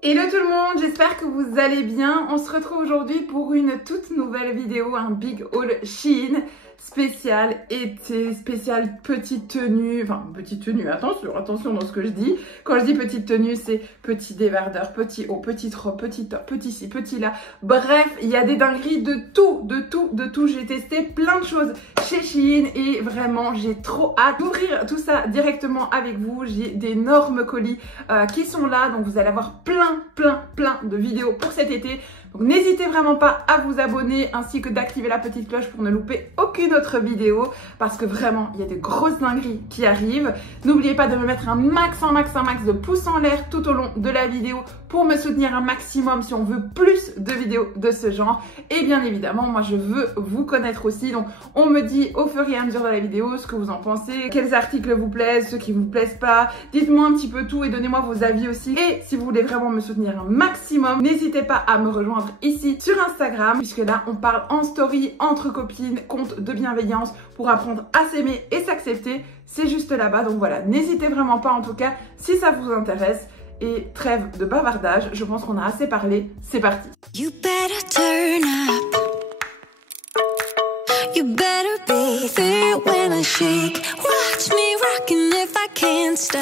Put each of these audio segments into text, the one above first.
Hello tout le monde, j'espère que vous allez bien. On se retrouve aujourd'hui pour une toute nouvelle vidéo, un big haul Shein spécial été, spécial petite tenue, enfin petite tenue, attention dans ce que je dis. Quand je dis petite tenue, c'est petit débardeur, petit haut, petite robe, petit top, petit ci, petit là. Bref, il y a des dingueries de tout. J'ai testé plein de choses chez Shein et vraiment j'ai trop hâte d'ouvrir tout ça directement avec vous. J'ai d'énormes colis qui sont là, donc vous allez avoir plein de vidéos pour cet été. Donc n'hésitez vraiment pas à vous abonner ainsi que d'activer la petite cloche pour ne louper aucune autre vidéo parce que vraiment il y a des grosses dingueries qui arrivent. N'oubliez pas de me mettre un max de pouces en l'air tout au long de la vidéo pour me soutenir un maximum si on veut plus de vidéos de ce genre. Et bien évidemment, moi je veux vous connaître aussi. Donc on me dit au fur et à mesure de la vidéo ce que vous en pensez, quels articles vous plaisent, ceux qui vous plaisent pas. Dites-moi un petit peu tout et donnez-moi vos avis aussi. Et si vous voulez vraiment me soutenir un maximum, n'hésitez pas à me rejoindre ici sur Instagram, puisque là on parle en story entre copines, compte de bienveillance pour apprendre à s'aimer et s'accepter. C'est juste là-bas, donc voilà, n'hésitez vraiment pas en tout cas si ça vous intéresse. Et trêve de bavardage, je pense qu'on a assez parlé, c'est parti. You better turn up. You better be there when I shake. Watch me rockin' if I can't stop.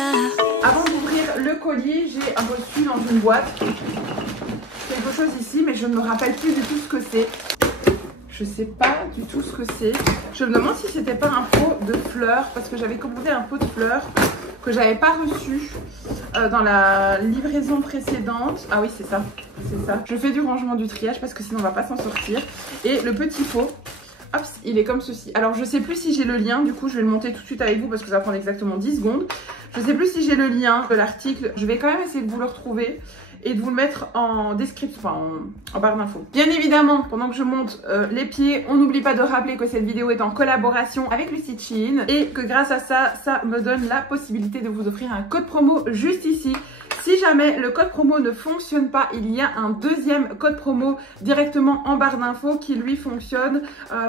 Avant d'ouvrir le colis, j'ai un reçu dans une boîte quelque chose ici, mais je ne me rappelle plus du tout ce que c'est. Je sais pas du tout ce que c'est. Je me demande si c'était pas un pot de fleurs, parce que j'avais commandé un pot de fleurs que j'avais pas reçu dans la livraison précédente. Ah oui, c'est ça, c'est ça. Je fais du rangement du triage parce que sinon on va pas s'en sortir. Et le petit pot, hop, il est comme ceci. Alors je sais plus si j'ai le lien, du coup je vais le monter tout de suite avec vous parce que ça va prendre exactement 10 secondes. Je sais plus si j'ai le lien de l'article. Je vais quand même essayer de vous le retrouver et de vous le mettre en description, enfin en barre d'infos. Bien évidemment, pendant que je monte les pieds, on n'oublie pas de rappeler que cette vidéo est en collaboration avec le site Shein et que grâce à ça, ça me donne la possibilité de vous offrir un code promo juste ici. Si jamais le code promo ne fonctionne pas, il y a un deuxième code promo directement en barre d'infos qui lui fonctionne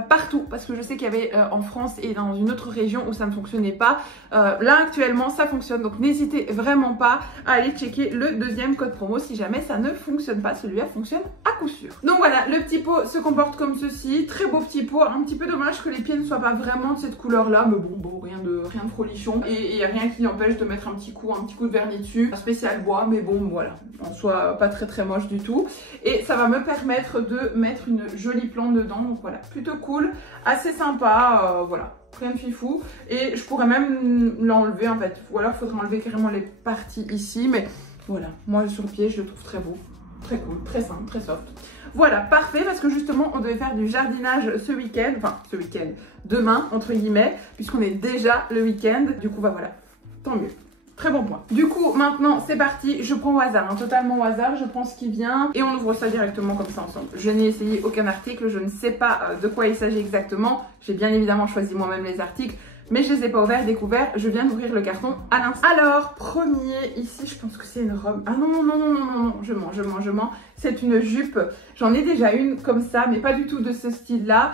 partout. Parce que je sais qu'il y avait en France et dans une autre région où ça ne fonctionnait pas. Là actuellement ça fonctionne, donc n'hésitez vraiment pas à aller checker le deuxième code promo si jamais ça ne fonctionne pas. Celui-là fonctionne à coup sûr. Donc voilà, le petit pot se comporte comme ceci. Très beau petit pot, un petit peu dommage que les pieds ne soient pas vraiment de cette couleur là. Mais bon, rien de frolichon. Et il n'y a rien qui empêche de mettre un petit coup de vernis dessus. Un spécial bois, mais bon voilà, en soit pas très moche du tout. Et ça va me permettre de mettre une jolie plante dedans. Donc voilà, plutôt cool, assez sympa, voilà. Rien de fifou. Et je pourrais même l'enlever en fait. Ou alors il faudrait enlever carrément les parties ici. Mais voilà, moi sur le pied je le trouve très beau. Très cool, très simple, très soft. Voilà, parfait, parce que justement on devait faire du jardinage ce week-end. Enfin ce week-end, demain entre guillemets, puisqu'on est déjà le week-end. Du coup bah voilà, tant mieux. Très bon point. Du coup, maintenant, c'est parti. Je prends au hasard, totalement au hasard. Je prends ce qui vient et on ouvre ça directement comme ça ensemble. Je n'ai essayé aucun article. Je ne sais pas de quoi il s'agit exactement. J'ai bien évidemment choisi moi-même les articles, mais je les ai pas ouverts, découverts. Je viens d'ouvrir le carton à l'instant. Alors, premier, ici, je pense que c'est une robe. Ah non, je mens. C'est une jupe. J'en ai déjà une comme ça, mais pas du tout de ce style-là.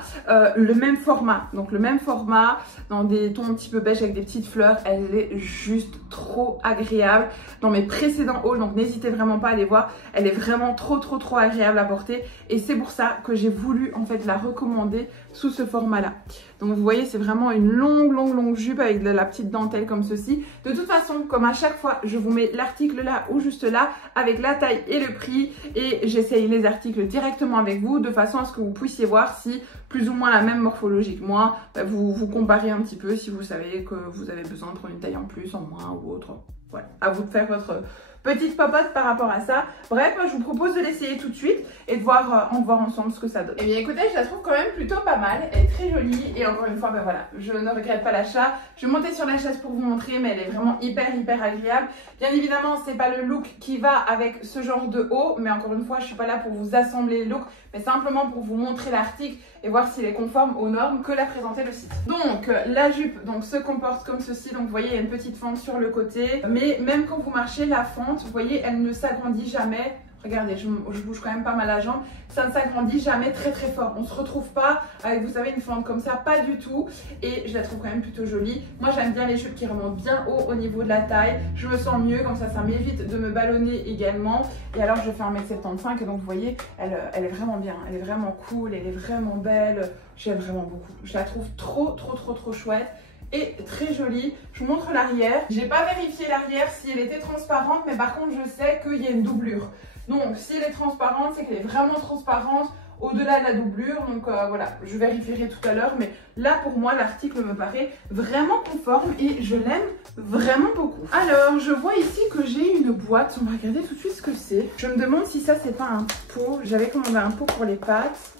Le même format. Donc le même format, dans des tons un petit peu beige avec des petites fleurs. Elle est juste trop agréable. Dans mes précédents hauls, donc n'hésitez vraiment pas à aller voir. Elle est vraiment trop agréable à porter. Et c'est pour ça que j'ai voulu en fait la recommander sous ce format-là. Donc vous voyez, c'est vraiment une longue jupe avec de la petite dentelle comme ceci. De toute façon, comme à chaque fois, je vous mets l'article là ou juste là avec la taille et le prix. Et j'essaye les articles directement avec vous de façon à ce que vous puissiez voir si plus ou moins la même morphologie que moi, vous comparez un petit peu si vous savez que vous avez besoin de prendre une taille en plus, en moins ou autre. Voilà, à vous de faire votre petite popote par rapport à ça. Bref, je vous propose de l'essayer tout de suite et de voir, ensemble ce que ça donne. Et bien écoutez, je la trouve quand même plutôt pas mal. Elle est très jolie et encore une fois, ben voilà, je ne regrette pas l'achat. Je vais monter sur la chaise pour vous montrer, mais elle est vraiment hyper agréable. Bien évidemment, c'est pas le look qui va avec ce genre de haut, mais encore une fois, je suis pas là pour vous assembler le look, mais simplement pour vous montrer l'article et voir s'il est conforme aux normes que l'a présenté le site. Donc la jupe se comporte comme ceci. Donc vous voyez, il y a une petite fente sur le côté, mais même quand vous marchez, la fente, vous voyez, elle ne s'agrandit jamais. Regardez, je bouge quand même pas mal la jambe. Ça ne s'agrandit jamais très très fort. On se retrouve pas avec, vous savez, une fente comme ça, pas du tout. Et je la trouve quand même plutôt jolie. Moi, j'aime bien les jupes qui remontent bien haut au niveau de la taille. Je me sens mieux, comme ça m'évite de me ballonner également. Et alors, je fais 1m75 et donc, vous voyez, elle est vraiment bien. Elle est vraiment cool, elle est vraiment belle. J'aime vraiment beaucoup. Je la trouve trop chouette. Et très jolie. Je vous montre l'arrière. J'ai pas vérifié l'arrière si elle était transparente, mais par contre je sais qu'il y a une doublure. Donc si elle est transparente, c'est qu'elle est vraiment transparente au-delà de la doublure. Donc voilà, je vérifierai tout à l'heure. Mais là pour moi, l'article me paraît vraiment conforme et je l'aime vraiment beaucoup. Alors je vois ici que j'ai une boîte. On va regarder tout de suite ce que c'est. Je me demande si ça c'est pas un pot. J'avais commandé un pot pour les pâtes,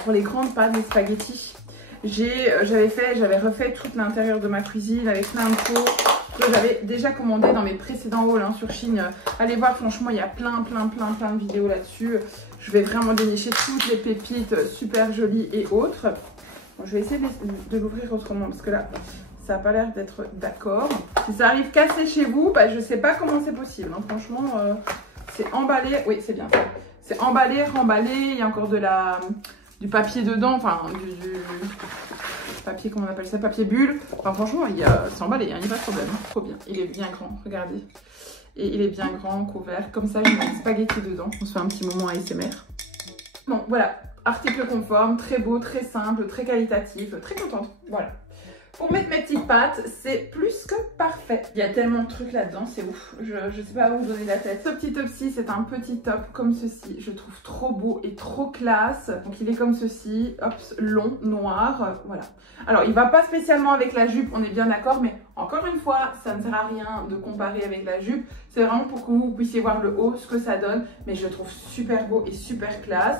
pour les grandes pâtes, les spaghettis. J'avais refait tout l'intérieur de ma cuisine avec plein de pots que j'avais déjà commandé dans mes précédents hauls sur Chine. Allez voir, franchement, il y a plein de vidéos là-dessus. Je vais vraiment dénicher toutes les pépites super jolies et autres. Bon, je vais essayer de l'ouvrir autrement parce que là, ça n'a pas l'air d'être d'accord. Si ça arrive cassé chez vous, bah, je ne sais pas comment c'est possible. Hein. Franchement, c'est emballé. Oui, c'est bien ça. C'est emballé, remballé. Il y a encore du papier dedans, enfin du papier, comment on appelle ça, papier bulle. Enfin franchement, c'est emballé, il n'y a pas de problème, trop bien. Il est bien grand, regardez. Et il est bien grand, couvert, comme ça, je mets des spaghettis dedans. On se fait un petit moment ASMR. Bon, voilà, article conforme, très beau, très simple, très qualitatif, très contente, voilà. Pour mettre mes petites pâtes, c'est plus que parfait. Il y a tellement de trucs là-dedans, c'est ouf. Je sais pas où vous donner la tête. Ce petit top-ci, c'est un petit top comme ceci. Je le trouve trop beau et trop classe. Donc il est comme ceci, hop, long, noir, voilà. Alors il va pas spécialement avec la jupe, on est bien d'accord, mais encore une fois, ça ne sert à rien de comparer avec la jupe. C'est vraiment pour que vous puissiez voir le haut, ce que ça donne. Mais je le trouve super beau et super classe.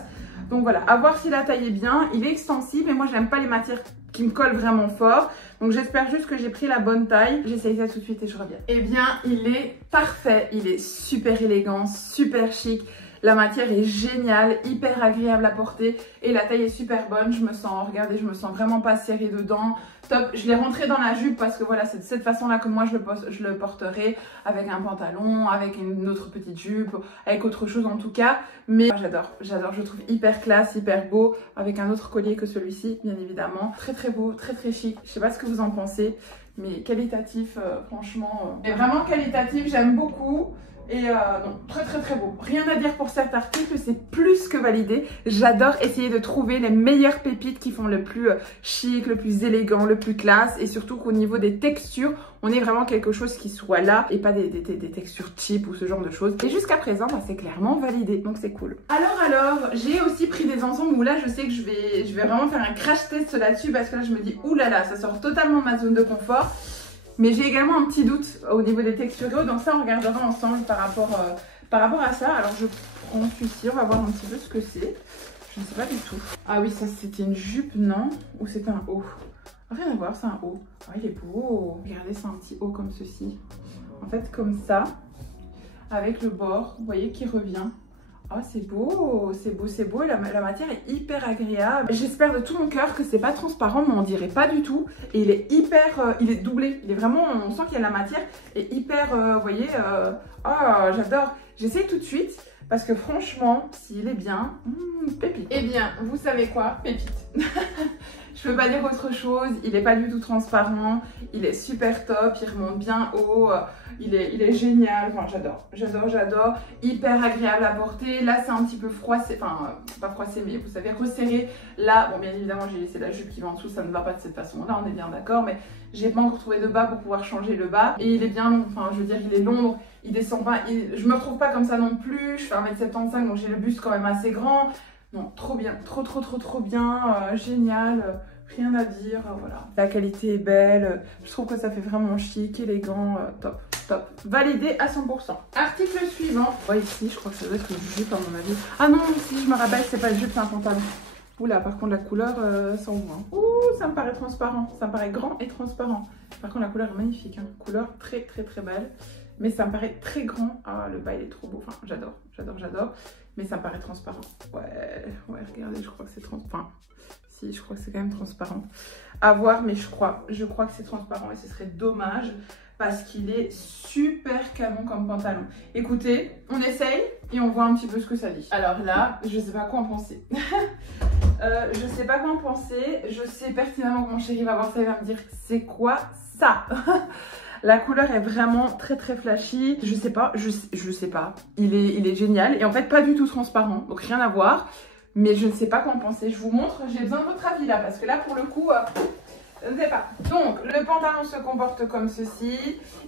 Donc voilà, à voir si la taille est bien. Il est extensible et moi j'aime pas les matières qui me collent vraiment fort. Donc j'espère juste que j'ai pris la bonne taille. J'essaye ça tout de suite et je reviens. Eh bien, il est parfait. Il est super élégant, super chic. La matière est géniale, hyper agréable à porter et la taille est super bonne. Je me sens, regardez, je me sens vraiment pas serrée dedans. Top, je l'ai rentré dans la jupe parce que voilà, c'est de cette façon-là que moi je le porterai, avec un pantalon, avec une autre petite jupe, avec autre chose en tout cas. Mais j'adore, je le trouve hyper classe, hyper beau, avec un autre collier que celui-ci, bien évidemment. Très beau, très chic. Je sais pas ce que vous en pensez, mais qualitatif, franchement. Et vraiment qualitatif, j'aime beaucoup. Et non, très beau. Rien à dire pour cet article, c'est plus que validé. J'adore essayer de trouver les meilleures pépites qui font le plus chic, le plus élégant, le plus classe. Et surtout qu'au niveau des textures, on ait vraiment quelque chose qui soit là et pas des textures cheap ou ce genre de choses. Et jusqu'à présent, bah, c'est clairement validé, donc c'est cool. Alors, j'ai aussi pris des ensembles où là, je sais que je vais vraiment faire un crash test là-dessus parce que là, je me dis, oulala, ça sort totalement de ma zone de confort. Mais j'ai également un petit doute au niveau des textures, donc ça on regardera ensemble par rapport à ça. Alors je prends celui-ci, on va voir un petit peu ce que c'est. Je ne sais pas du tout. Ah oui, ça c'était une jupe, non? Ou c'était un haut? Rien à voir, c'est un haut. Ah il est beau. Regardez, c'est un petit haut comme ceci. En fait comme ça, avec le bord, vous voyez, qui revient. Oh c'est beau, et la matière est hyper agréable. J'espère de tout mon cœur que c'est pas transparent, mais on dirait pas du tout. Et il est hyper, il est doublé, il est vraiment, on sent qu'il y a la matière et hyper, vous voyez, oh j'adore. J'essaye tout de suite parce que franchement, s'il est bien, pépite. Eh bien, vous savez quoi, pépite. Je peux pas dire autre chose, il est pas du tout transparent, il est super top, il remonte bien haut, il est génial, enfin j'adore, hyper agréable à porter. Là c'est un petit peu froissé, enfin pas froissé mais vous savez resserré. Là, bon bien évidemment j'ai laissé la jupe qui va en dessous, ça ne va pas de cette façon là, on est bien d'accord, mais j'ai pas encore trouvé de bas pour pouvoir changer le bas. Et il est bien long, enfin je veux dire il est long, il descend pas, je me retrouve pas comme ça non plus, je fais 1m75 donc j'ai le buste quand même assez grand. Non, trop bien, trop bien, génial, rien à dire, voilà. La qualité est belle, je trouve que ça fait vraiment chic, élégant, top. Validé à 100%. Article suivant. Ouais, ici, je crois que ça doit être une jupe à mon avis. Ah non, si je me rappelle, c'est pas une jupe, c'est un pantalon. Oula, par contre, la couleur, ça ouvre. Hein. Ouh, ça me paraît transparent, ça me paraît grand et transparent. Par contre, la couleur est magnifique, hein. Couleur très belle. Mais ça me paraît très grand. Ah, le bas, il est trop beau. Enfin, j'adore. Mais ça me paraît transparent. Ouais, regardez, je crois que c'est transparent. Enfin, si, je crois que c'est quand même transparent. À voir, mais je crois que c'est transparent et ce serait dommage. parce qu'il est super canon comme pantalon. Écoutez, on essaye et on voit un petit peu ce que ça dit. Alors là, je sais pas quoi en penser. Je sais pas quoi en penser. Je sais pertinemment que mon chéri va voir ça et va me dire c'est quoi ça? La couleur est vraiment très très flashy. Je sais pas, je sais pas. Il est génial et en fait pas du tout transparent, donc rien à voir. Mais je ne sais pas quoi en penser. Je vous montre, j'ai besoin de votre avis là parce que là pour le coup, je ne sais pas. Donc le pantalon se comporte comme ceci.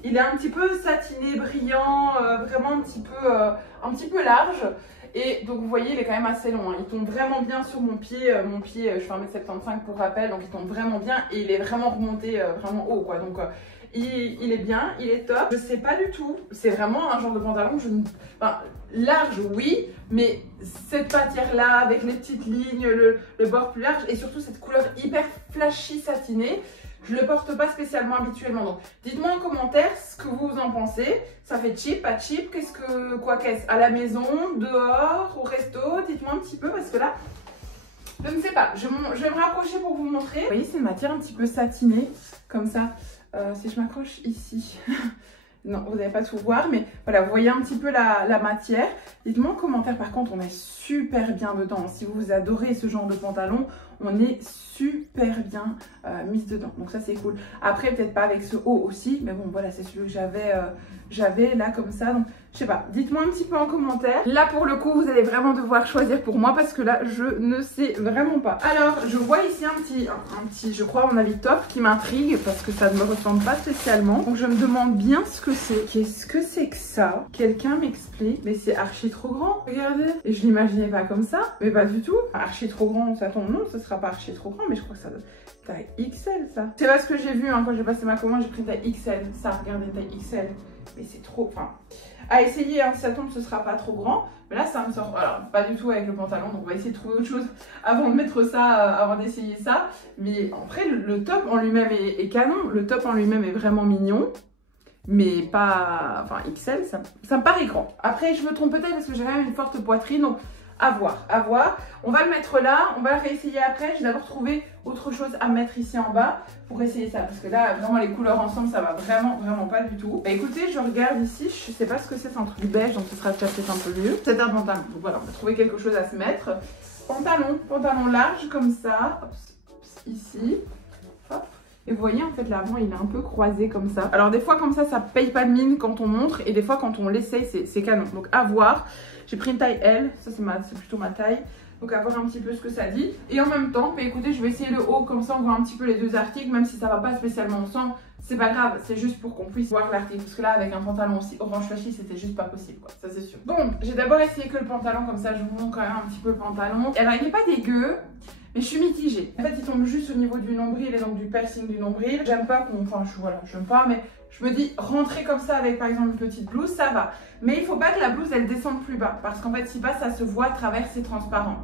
Il est un petit peu satiné, brillant, vraiment un petit peu large. Et donc vous voyez, il est quand même assez long, hein. Il tombe vraiment bien sur mon pied. Mon pied, je fais 1m75 pour rappel, donc il tombe vraiment bien. Et il est vraiment remonté, vraiment haut, quoi. Donc il est bien, il est top. Je sais pas du tout, c'est vraiment un genre de pantalon que je ne... Enfin, large, oui, mais cette matière-là, avec les petites lignes, le bord plus large, et surtout cette couleur hyper flashy satinée, je ne le porte pas spécialement habituellement. Donc, dites-moi en commentaire ce que vous en pensez. Ça fait cheap, pas cheap? Qu'est-ce à la maison, dehors, au resto? Dites-moi un petit peu parce que là, je ne sais pas. Je vais me rapprocher pour vous montrer. Vous voyez, c'est une matière un petit peu satinée, comme ça. Si je m'accroche ici, non, vous n'allez pas tout voir, mais voilà, vous voyez un petit peu la matière. Dites-moi en commentaire, par contre, on est super bien dedans. Si vous adorez ce genre de pantalon, on est super bien mise dedans. Donc ça, c'est cool. Après, peut-être pas avec ce haut aussi, mais bon, voilà, c'est celui que j'avais là comme ça. Donc, je sais pas, dites-moi un petit peu en commentaire. Là, pour le coup, vous allez vraiment devoir choisir pour moi parce que là, je ne sais vraiment pas. Alors, je vois ici un petit, je crois, à mon avis, top qui m'intrigue parce que ça ne me ressemble pas spécialement. Donc, je me demande bien ce que c'est. Qu'est-ce que c'est que ça? Quelqu'un m'explique. Mais c'est archi trop grand, regardez. Et je l'imaginais pas comme ça, mais pas du tout. Archi trop grand, ça tombe, non, ce sera pas archi trop grand, mais je crois que ça doit... Taille XL, ça. C'est pas ce que j'ai vu, hein, quand j'ai passé ma commande, j'ai pris taille XL. Ça, regardez, taille XL. Mais c'est trop... Enfin, à essayer, hein, si ça tombe, ce sera pas trop grand. Mais là, ça me sort... Alors, pas du tout avec le pantalon, donc on va essayer de trouver autre chose avant de mettre ça, avant d'essayer ça. Mais après, le top en lui-même est canon. Le top en lui-même est vraiment mignon. Mais pas... Enfin, XL, ça me paraît grand. Après, je me trompe peut-être parce que j'ai quand même une forte poitrine, donc... À voir, à voir. On va le mettre là, on va le réessayer après. J'ai d'abord trouvé autre chose à mettre ici en bas pour essayer ça. Parce que là, vraiment, les couleurs ensemble, ça va vraiment, vraiment pas du tout. Bah écoutez, je regarde ici, je sais pas ce que c'est un truc beige, donc ce sera peut-être un peu mieux. C'est un pantalon, donc voilà, on va trouver quelque chose à se mettre. Pantalon large comme ça, hop, ici. Hop. Et vous voyez, en fait, l'avant, il est un peu croisé comme ça. Alors, des fois, comme ça paye pas de mine quand on montre. Et des fois, quand on l'essaye, c'est canon. Donc, à voir. J'ai pris une taille L. Ça, c'est plutôt ma taille. Donc, à voir un petit peu ce que ça dit. Et en même temps, bah, écoutez, je vais essayer le haut. Comme ça, on voit un petit peu les deux articles. Même si ça va pas spécialement ensemble. C'est pas grave. C'est juste pour qu'on puisse voir l'article. Parce que là, avec un pantalon aussi orange flashy, c'était juste pas possible, quoi. Ça, c'est sûr. Donc, j'ai d'abord essayé que le pantalon. Comme ça, je vous montre quand même un petit peu le pantalon. Et alors, il n'est pas dégueu. Mais je suis mitigée. En fait, il tombe juste au niveau du nombril et donc du piercing du nombril. J'aime pas qu'on... Enfin, voilà, j'aime pas, mais je me dis, rentrer comme ça avec, par exemple, une petite blouse, ça va. Mais il faut pas que la blouse, elle descende plus bas. Parce qu'en fait, si bas, ça se voit à travers, c'est transparent.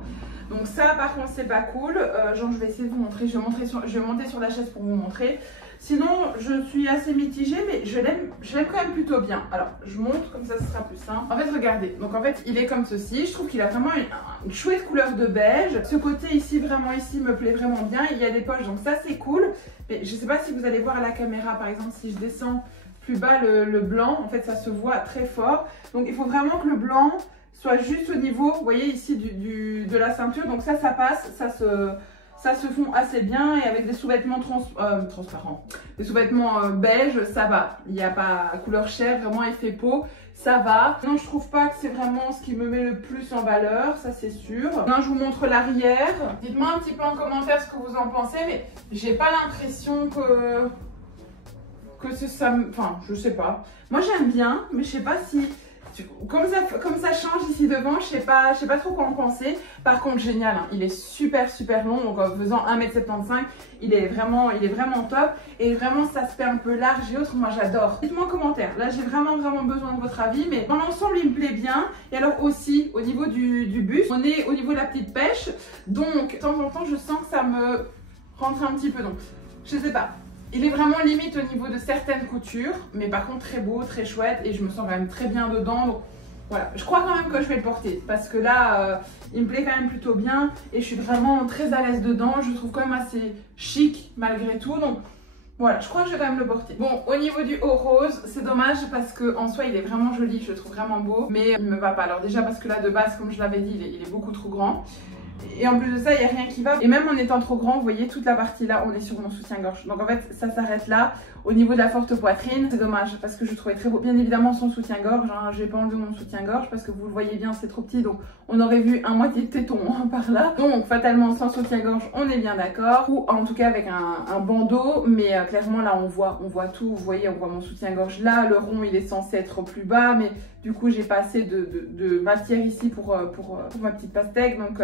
Donc ça, par contre, c'est pas cool. Genre, je vais essayer de vous montrer. Je vais monter sur la chaise pour vous montrer. Sinon, je suis assez mitigée, mais je l'aime quand même plutôt bien. Alors, je montre, comme ça, ce sera plus simple. En fait, regardez. Donc, en fait, il est comme ceci. Je trouve qu'il a vraiment une chouette couleur de beige. Ce côté ici, vraiment ici, me plaît vraiment bien. Il y a des poches, donc ça, c'est cool. Mais je sais pas si vous allez voir à la caméra, par exemple, si je descends plus bas le blanc, en fait, ça se voit très fort. Donc, il faut vraiment que le blanc soit juste au niveau, vous voyez, ici, de la ceinture. Donc, ça passe, ça se fond assez bien et avec des sous-vêtements transparents, des sous-vêtements beige, ça va. Il n'y a pas couleur chair, vraiment effet peau, ça va. Non, je trouve pas que c'est vraiment ce qui me met le plus en valeur, ça c'est sûr. Maintenant, je vous montre l'arrière. Dites-moi un petit peu en commentaire ce que vous en pensez, mais j'ai pas l'impression que ça... Enfin, je sais pas. Moi, j'aime bien, mais je sais pas si... Comme ça change ici devant, je sais pas trop quoi en penser. Par contre, génial, hein, il est super long. Donc en faisant 1m75, il est vraiment top. Et vraiment, ça se fait un peu large et autres. Moi, j'adore. Dites-moi en commentaire. Là, j'ai vraiment besoin de votre avis. Mais dans l'ensemble, il me plaît bien. Et alors aussi, au niveau du buste, on est au niveau de la petite pêche. Donc, de temps en temps, je sens que ça me rentre un petit peu. Donc, je sais pas. Il est vraiment limite au niveau de certaines coutures, mais par contre très beau, très chouette et je me sens quand même très bien dedans. Donc voilà, je crois quand même que je vais le porter parce que là, il me plaît quand même plutôt bien et je suis vraiment très à l'aise dedans. Je le trouve quand même assez chic malgré tout. Donc Voilà, je crois que je vais quand même le porter. Bon, au niveau du haut rose, c'est dommage parce que en soi il est vraiment joli, je le trouve vraiment beau, mais il me va pas. Alors déjà parce que là de base, comme je l'avais dit, il est beaucoup trop grand. Et en plus de ça, il n'y a rien qui va. Et même en étant trop grand, vous voyez, toute la partie là, on est sur mon soutien-gorge. Donc en fait, ça s'arrête là. Au niveau de la forte poitrine, c'est dommage parce que je trouvais très beau. Bien évidemment, son soutien-gorge, hein, j'ai pas enlevé mon soutien-gorge parce que vous le voyez bien, c'est trop petit. Donc on aurait vu un moitié de téton hein, par là. Donc fatalement, sans soutien-gorge, on est bien d'accord. Ou en tout cas avec un bandeau. Mais clairement, là, on voit tout. Vous voyez, on voit mon soutien-gorge là. Le rond, il est censé être plus bas. Mais du coup, j'ai pas assez de matière ici pour ma petite pastèque. Donc...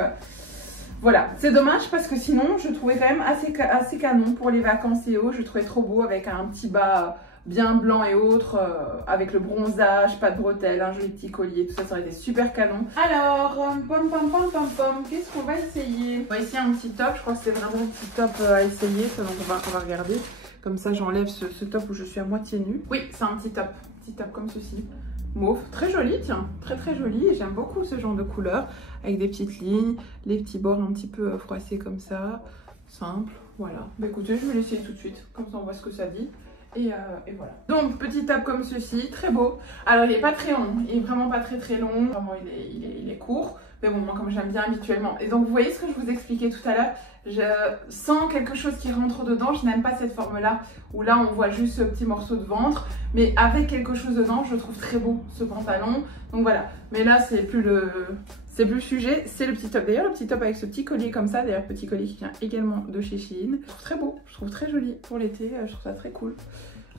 voilà, c'est dommage parce que sinon je trouvais quand même assez canon pour les vacances et autres. Je trouvais trop beau avec un petit bas bien blanc et autres, avec le bronzage, pas de bretelles, un joli petit collier, tout ça, ça aurait été super canon. Alors, qu'est-ce qu'on va essayer? On va essayer un petit top, je crois que c'est vraiment un petit top à essayer, ça, donc on va regarder. Comme ça j'enlève ce top où je suis à moitié nue. Oui, c'est un petit top comme ceci. Mauve, très joli, tiens, très joli. J'aime beaucoup ce genre de couleur avec des petites lignes, les petits bords un petit peu froissés comme ça, simple, voilà. Bah écoutez, je vais l'essayer tout de suite, comme ça on voit ce que ça dit. Et voilà. Donc petit top comme ceci, très beau. Alors il est pas très long, il est vraiment pas très long. Vraiment il est court, mais bon moi comme j'aime bien habituellement. Et donc vous voyez ce que je vous expliquais tout à l'heure, je sens quelque chose qui rentre dedans. Je n'aime pas cette forme là où là on voit juste ce petit morceau de ventre, mais avec quelque chose dedans, je trouve très beau ce pantalon. Donc voilà, mais là c'est plus le sujet, c'est le petit top. D'ailleurs le petit top avec ce petit collier comme ça, d'ailleurs petit collier qui vient également de chez Shein. Je trouve très beau, je trouve très joli pour l'été, je trouve ça très cool.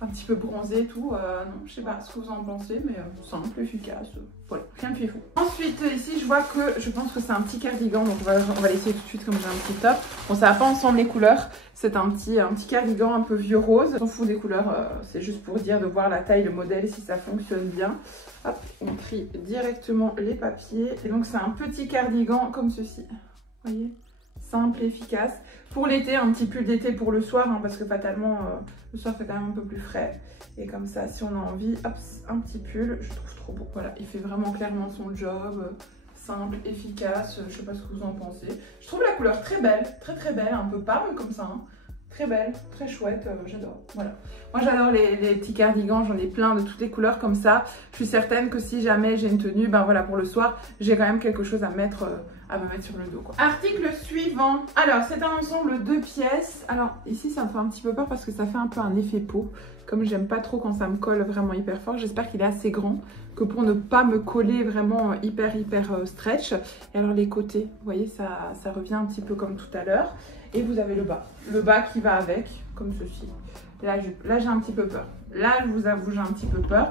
Un petit peu bronzé et tout, non je sais pas ce que vous en pensez, mais simple, efficace, voilà, rien de plus fou. Ensuite ici je vois que, je pense que c'est un petit cardigan, donc on va l'essayer tout de suite comme j'ai un petit top. Bon ça va pas ensemble les couleurs, c'est un petit cardigan un peu vieux rose. On s'en fout des couleurs, c'est juste pour dire de voir la taille, le modèle, si ça fonctionne bien. Hop, on trie directement les papiers. Et donc c'est un petit cardigan comme ceci, vous voyez, simple, efficace. Pour l'été, un petit pull d'été pour le soir, hein, parce que fatalement, le soir fait quand même un peu plus frais. Et comme ça, si on a envie, hop, un petit pull, je trouve trop beau. Voilà, il fait vraiment clairement son job, simple, efficace, je sais pas ce que vous en pensez. Je trouve la couleur très belle, très belle, un peu parme comme ça, hein. Très belle, très chouette, j'adore. Voilà. Moi j'adore les petits cardigans, j'en ai plein de toutes les couleurs comme ça. Je suis certaine que si jamais j'ai une tenue, ben voilà, pour le soir, j'ai quand même quelque chose à me mettre sur le dos, quoi. Article suivant. Alors c'est un ensemble de pièces. Alors ici ça me fait un petit peu peur parce que ça fait un peu un effet peau. Comme j'aime pas trop quand ça me colle vraiment hyper fort, j'espère qu'il est assez grand que pour ne pas me coller vraiment hyper stretch. Et alors les côtés, vous voyez, ça revient un petit peu comme tout à l'heure. Et vous avez le bas qui va avec, comme ceci. Là j'ai un petit peu peur. Là je vous avoue j'ai un petit peu peur.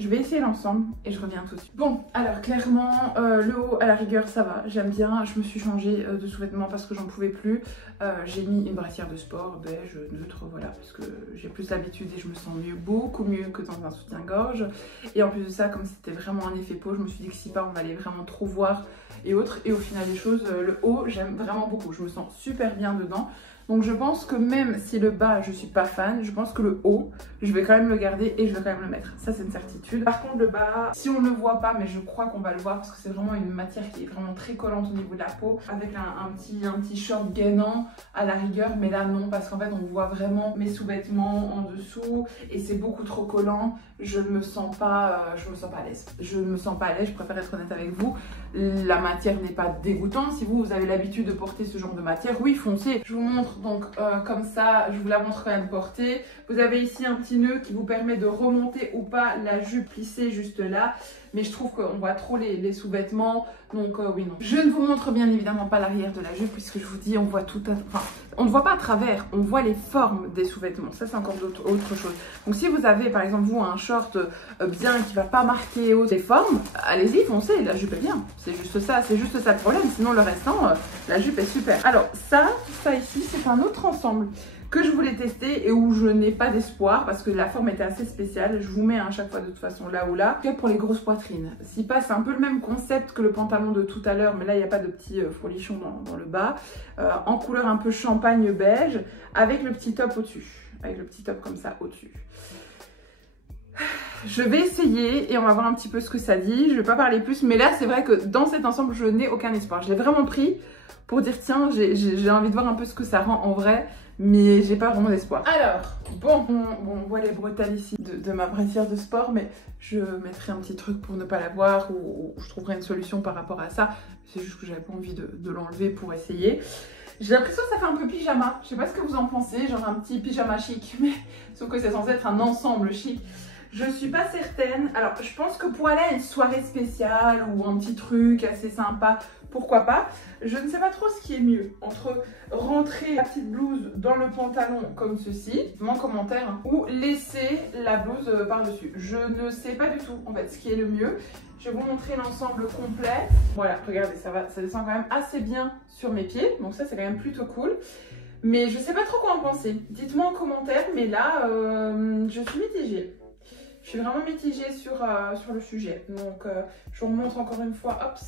Je vais essayer l'ensemble et je reviens tout de suite. Bon, alors clairement, le haut à la rigueur ça va, j'aime bien. Je me suis changée de sous-vêtements parce que j'en pouvais plus. J'ai mis une brassière de sport, beige, neutre, voilà, parce que j'ai plus l'habitude et je me sens mieux, beaucoup mieux que dans un soutien-gorge. Et en plus de ça, comme c'était vraiment un effet peau, je me suis dit que si pas on allait vraiment trop voir et autres. Et au final des choses, le haut, j'aime vraiment beaucoup, je me sens super bien dedans. Donc je pense que même si le bas je suis pas fan, je pense que le haut je vais quand même le garder et je vais quand même le mettre, ça c'est une certitude. Par contre le bas, si on ne le voit pas, mais je crois qu'on va le voir parce que c'est vraiment une matière qui est vraiment très collante au niveau de la peau, avec un petit short gainant à la rigueur, mais là non, parce qu'en fait on voit vraiment mes sous-vêtements en dessous et c'est beaucoup trop collant. Je me sens pas à l'aise. Je me sens pas à l'aise, je préfère être honnête avec vous. La matière n'est pas dégoûtante. Si vous avez l'habitude de porter ce genre de matière, oui, foncez. Je vous montre donc comme ça, je vous la montre quand même portée. Vous avez ici un petit nœud qui vous permet de remonter ou pas la jupe plissée juste là. Mais je trouve qu'on voit trop les sous-vêtements, donc oui, non. Je ne vous montre bien évidemment pas l'arrière de la jupe, puisque je vous dis, on voit tout, enfin, on ne voit pas à travers, on voit les formes des sous-vêtements. Ça, c'est encore autre chose. Donc si vous avez, par exemple, vous, un short bien qui va pas marquer les formes, allez-y, foncez, la jupe est bien. C'est juste ça le problème. Sinon, le restant, la jupe est super. Alors, ça ici, c'est un autre ensemble que je voulais tester et où je n'ai pas d'espoir parce que la forme était assez spéciale. Je vous mets à chaque fois de toute façon là ou là. Pour les grosses poitrines. Si pas, c'est un peu le même concept que le pantalon de tout à l'heure, mais là il n'y a pas de petits frolichons dans le bas. En couleur un peu champagne beige avec le petit top au-dessus. Avec le petit top comme ça au-dessus. je vais essayer et on va voir un petit peu ce que ça dit. Je vais pas parler plus, mais là c'est vrai que dans cet ensemble je n'ai aucun espoir. Je l'ai vraiment pris pour dire tiens, j'ai envie de voir un peu ce que ça rend en vrai, mais j'ai pas vraiment d'espoir. Alors, bon, on voit les bretelles ici de ma brassière de sport, mais je mettrai un petit truc pour ne pas la voir ou je trouverai une solution par rapport à ça. C'est juste que j'avais pas envie de l'enlever pour essayer. J'ai l'impression que ça fait un peu pyjama. Je sais pas ce que vous en pensez, genre un petit pyjama chic, mais sauf que c'est censé être un ensemble chic. Je suis pas certaine. Alors, je pense que pour aller à une soirée spéciale ou un petit truc assez sympa, pourquoi pas. Je ne sais pas trop ce qui est mieux entre rentrer la petite blouse dans le pantalon comme ceci, mon commentaire, hein, ou laisser la blouse par-dessus. Je ne sais pas du tout en fait ce qui est le mieux. Je vais vous montrer l'ensemble complet. Voilà, regardez, ça descend quand même assez bien sur mes pieds. Donc ça, c'est quand même plutôt cool. Mais je sais pas trop quoi en penser. Dites-moi en commentaire, mais là, je suis mitigée. Je suis vraiment mitigée sur le sujet. Donc, je vous remontre encore une fois, hop,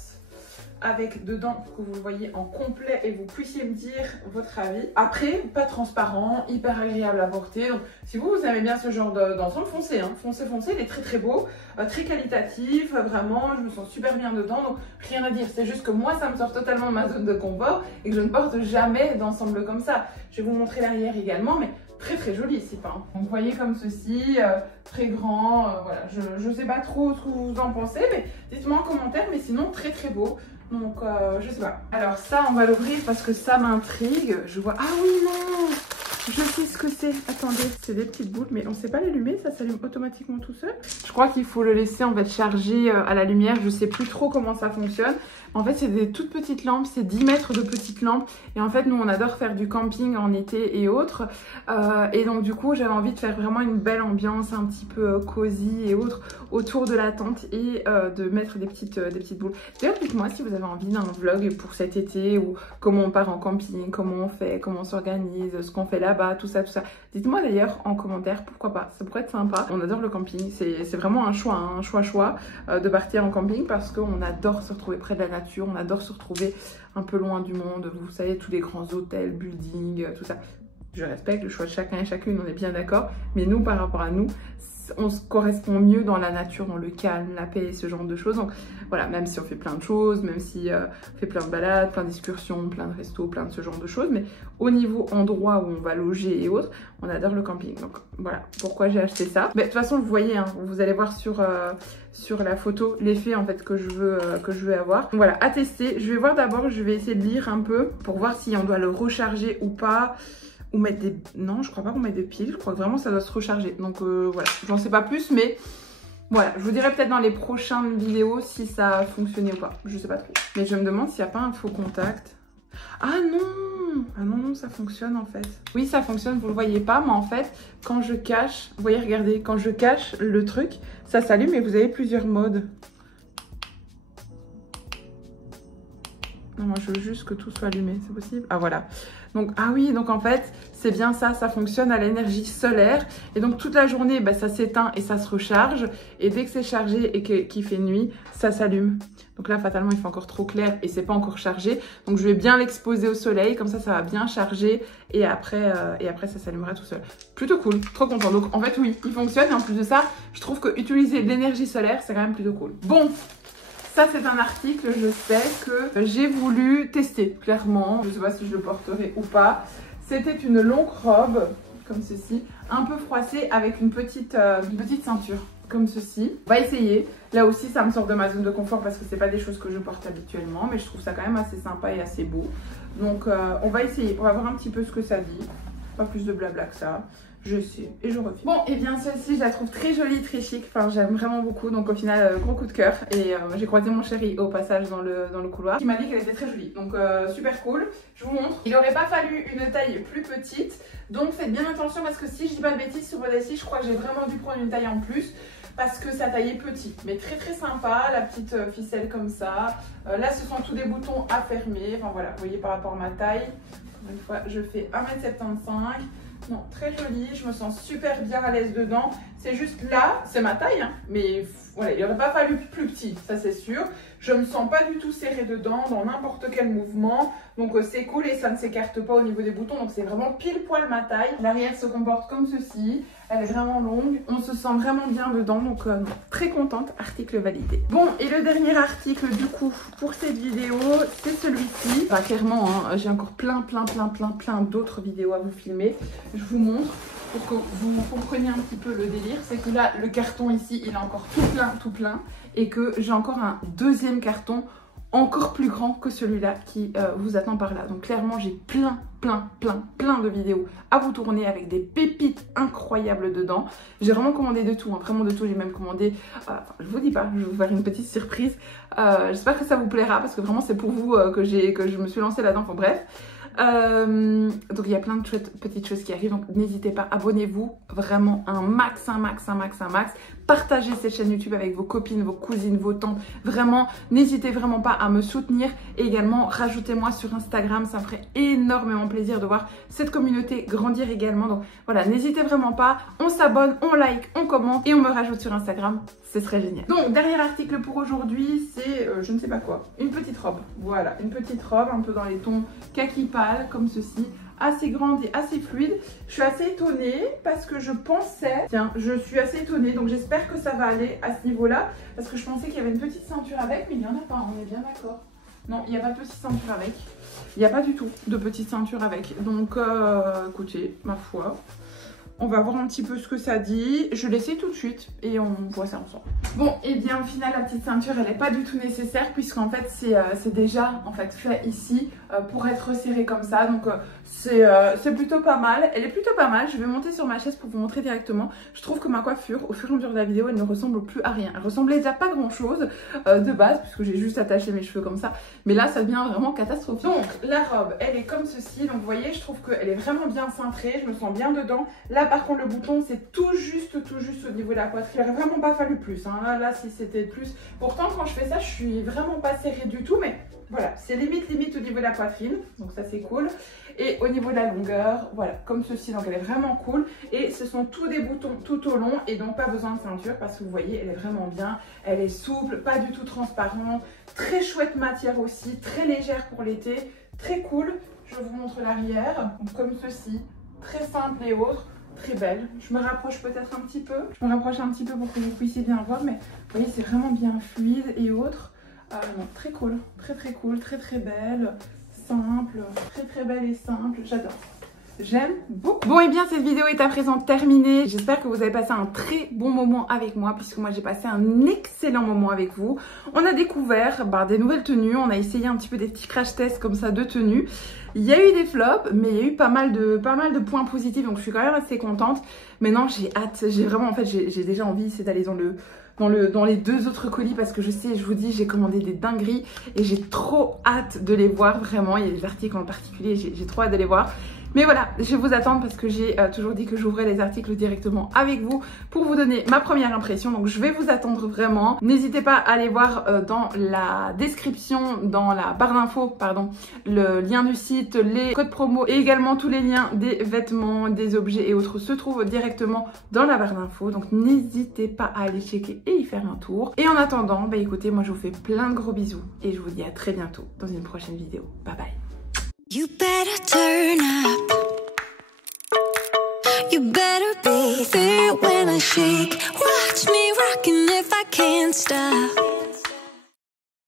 avec dedans pour que vous le voyez en complet et vous puissiez me dire votre avis. Après, pas transparent, hyper agréable à porter. Donc, si vous aimez bien ce genre d'ensemble, foncez, hein. Foncez, il est très très beau, très qualitatif, vraiment, je me sens super bien dedans. Donc, rien à dire. C'est juste que moi, ça me sort totalement de ma zone de confort et que je ne porte jamais d'ensemble comme ça. Je vais vous montrer l'arrière également, mais très très joli ici, hein. Donc vous voyez comme ceci, très grand, voilà, je sais pas trop ce que vous en pensez, mais dites-moi en commentaire, mais sinon très très beau. Donc je sais pas. Alors ça on va l'ouvrir parce que ça m'intrigue. Je vois, ah oui non, je sais ce que c'est. Attendez, c'est des petites boules, mais on sait pas l'allumer, ça s'allume automatiquement tout seul. Je crois qu'il faut le laisser en fait charger à la lumière, je sais plus trop comment ça fonctionne. En fait, c'est des toutes petites lampes, c'est 10 mètres de petites lampes. Et en fait, nous, on adore faire du camping en été et autres. Et donc, du coup, j'avais envie de faire vraiment une belle ambiance, un petit peu cosy et autres autour de la tente et de mettre des petites boules. D'ailleurs, dites-moi si vous avez envie d'un vlog pour cet été ou comment on part en camping, comment on fait, comment on s'organise, ce qu'on fait là-bas, tout ça, tout ça. Dites-moi d'ailleurs en commentaire, pourquoi pas, ça pourrait être sympa. On adore le camping, c'est vraiment un choix, hein, un choix de partir en camping parce qu'on adore se retrouver près de la nature. On adore se retrouver un peu loin du monde, vous savez, tous les grands hôtels, buildings, tout ça. Je respecte le choix de chacun et chacune, on est bien d'accord. Mais nous, par rapport à nous, on se correspond mieux dans la nature, dans le calme, la paix, ce genre de choses. Donc voilà, même si on fait plein de choses, même si on fait plein de balades, plein d'excursions, plein de restos, plein de ce genre de choses. Mais au niveau endroit où on va loger et autres, on adore le camping. Donc voilà pourquoi j'ai acheté ça. Mais de toute façon, vous voyez, hein, vous allez voir sur la photo l'effet en fait que je veux avoir. Donc, voilà, à tester. Je vais voir d'abord, je vais essayer de lire un peu pour voir si on doit le recharger ou pas. Ou mettre des... Non, je crois pas qu'on mette des piles. Je crois que vraiment ça doit se recharger. Donc voilà, j'en sais pas plus, mais voilà, je vous dirai peut-être dans les prochaines vidéos si ça a fonctionné ou pas. Je sais pas trop. Mais je me demande s'il n'y a pas un faux contact. Ah non! Ah non, ça fonctionne en fait. Oui, ça fonctionne, vous le voyez pas, mais en fait, quand je cache... Vous voyez, regardez, quand je cache le truc, ça s'allume et vous avez plusieurs modes. Non, moi je veux juste que tout soit allumé, c'est possible? Ah voilà. Donc, ah oui, donc en fait, c'est bien ça, ça fonctionne à l'énergie solaire. Et donc toute la journée, bah, ça s'éteint et ça se recharge. Et dès que c'est chargé et qu'il fait nuit, ça s'allume. Donc là, fatalement, il fait encore trop clair et c'est pas encore chargé. Donc je vais bien l'exposer au soleil, comme ça va bien charger. Et après ça s'allumera tout seul. Plutôt cool, trop content. Donc en fait, oui, il fonctionne. Et en plus de ça, je trouve que utiliser l'énergie solaire, c'est quand même plutôt cool. Bon. Ça, c'est un article, je sais, que j'ai voulu tester, clairement. Je ne sais pas si je le porterai ou pas. C'était une longue robe, comme ceci, un peu froissée avec une petite ceinture, comme ceci. On va essayer. Là aussi, ça me sort de ma zone de confort parce que ce n'est pas des choses que je porte habituellement, mais je trouve ça quand même assez sympa et assez beau. Donc, on va essayer. On va voir un petit peu ce que ça dit. Pas plus de blabla que ça. Je sais, et je refuse. Bon, et bien celle-ci, je la trouve très jolie, très chic. Enfin, j'aime vraiment beaucoup. Donc au final, gros coup de cœur. Et j'ai croisé mon chéri au passage dans le couloir. Il m'a dit qu'elle était très jolie. Donc super cool. Je vous montre. Il n'aurait pas fallu une taille plus petite. Donc faites bien attention parce que si je dis pas de bêtises sur modestie, je crois que j'ai vraiment dû prendre une taille en plus. Parce que sa taille est petite. Mais très très sympa. La petite ficelle comme ça. Là, ce sont tous des boutons à fermer. Enfin voilà, vous voyez par rapport à ma taille. Encore une fois, je fais 1m75. Non, très jolie, je me sens super bien à l'aise dedans. C'est juste là, c'est ma taille, hein, mais voilà, il n'aurait pas fallu plus petit, ça c'est sûr. Je me sens pas du tout serrée dedans, dans n'importe quel mouvement. Donc c'est cool et ça ne s'écarte pas au niveau des boutons. Donc c'est vraiment pile poil ma taille. L'arrière se comporte comme ceci. Elle est vraiment longue. On se sent vraiment bien dedans. Donc très contente. Article validé. Bon, et le dernier article du coup pour cette vidéo, c'est celui-ci. Bah, clairement, hein, j'ai encore plein d'autres vidéos à vous filmer. Je vous montre pour que vous compreniez un petit peu le délire. C'est que là, le carton ici, il est encore tout plein. Et que j'ai encore un deuxième carton encore plus grand que celui-là qui vous attend par là. Donc clairement, j'ai plein de vidéos à vous tourner avec des pépites incroyables dedans. J'ai vraiment commandé de tout, hein, vraiment de tout. J'ai même commandé, je vous dis pas, je vais vous faire une petite surprise. J'espère que ça vous plaira parce que vraiment c'est pour vous que je me suis lancée là-dedans. Enfin bref. Donc il y a plein de petites choses qui arrivent, donc n'hésitez pas, abonnez-vous vraiment un max. Partagez cette chaîne YouTube avec vos copines, vos cousines, vos tantes. Vraiment, n'hésitez vraiment pas à me soutenir. Et également, rajoutez-moi sur Instagram. Ça me ferait énormément plaisir de voir cette communauté grandir également. Donc voilà, n'hésitez vraiment pas. On s'abonne, on like, on commente et on me rajoute sur Instagram. Ce serait génial. Donc, dernier article pour aujourd'hui, c'est je ne sais pas quoi. Une petite robe. Voilà, une petite robe un peu dans les tons kaki pâle, comme ceci. Assez grande et assez fluide. Je suis assez étonnée parce que je pensais, tiens, je suis assez étonnée, donc j'espère que ça va aller à ce niveau-là parce que je pensais qu'il y avait une petite ceinture avec, mais il n'y en a pas, on est bien d'accord. Non, il n'y a pas de petite ceinture avec. Il n'y a pas du tout de petite ceinture avec. Donc, écoutez, ma foi, on va voir un petit peu ce que ça dit. Je l'essaie tout de suite et on voit ça ensemble. Bon, et bien au final, la petite ceinture, elle n'est pas du tout nécessaire puisqu'en fait, c'est déjà en fait fait ici pour être serré comme ça. Donc, c'est plutôt pas mal. Elle est plutôt pas mal. Je vais monter sur ma chaise pour vous montrer directement. Je trouve que ma coiffure, au fur et à mesure de la vidéo, elle ne ressemble plus à rien. Elle ressemblait déjà pas grand chose de base puisque j'ai juste attaché mes cheveux comme ça. Mais là, ça devient vraiment catastrophique. Donc, la robe, elle est comme ceci. Donc, vous voyez, je trouve qu'elle est vraiment bien cintrée. Je me sens bien dedans. Là, par contre, le bouton, c'est tout juste au niveau de la poitrine. Il n'aurait vraiment pas fallu plus. Hein. Là, si c'était plus. Pourtant, quand je fais ça, je suis vraiment pas serrée du tout. Mais voilà, c'est limite au niveau de la poitrine. Donc, ça, c'est cool. Et au niveau de la longueur, voilà, comme ceci. Donc, elle est vraiment cool. Et ce sont tous des boutons tout au long. Et donc, pas besoin de ceinture parce que vous voyez, elle est vraiment bien. Elle est souple, pas du tout transparente. Très chouette matière aussi. Très légère pour l'été. Très cool. Je vous montre l'arrière. Comme ceci. Très simple et autres. Très belle. Je me rapproche peut-être un petit peu. Je me rapproche un petit peu pour que vous puissiez bien voir. Mais vous voyez, c'est vraiment bien fluide et autres. Non, très cool. Très cool. Très belle. Simple. Très belle et simple. J'adore. J'aime beaucoup. Bon, et bien cette vidéo est à présent terminée. J'espère que vous avez passé un très bon moment avec moi puisque moi j'ai passé un excellent moment avec vous. On a découvert des nouvelles tenues. On a essayé un petit peu des petits crash tests comme ça de tenues. Il y a eu des flops, mais il y a eu pas mal de points positifs. Donc je suis quand même assez contente. Maintenant j'ai hâte. J'ai vraiment, en fait, j'ai déjà envie, c'est d'aller dans les deux autres colis parce que je sais, je vous dis, j'ai commandé des dingueries et j'ai trop hâte de les voir vraiment. Il y a des articles en particulier, j'ai trop hâte de les voir. Mais voilà, je vais vous attendre parce que j'ai toujours dit que j'ouvrais les articles directement avec vous pour vous donner ma première impression. Donc je vais vous attendre vraiment. N'hésitez pas à aller voir dans la description, dans la barre d'infos, pardon, le lien du site, les codes promo et également tous les liens des vêtements, des objets et autres se trouvent directement dans la barre d'infos. Donc n'hésitez pas à aller checker et y faire un tour. Et en attendant, écoutez, moi je vous fais plein de gros bisous et je vous dis à très bientôt dans une prochaine vidéo. Bye bye. You better turn up. You better be there when I shake. Watch me rocking if I can't stop.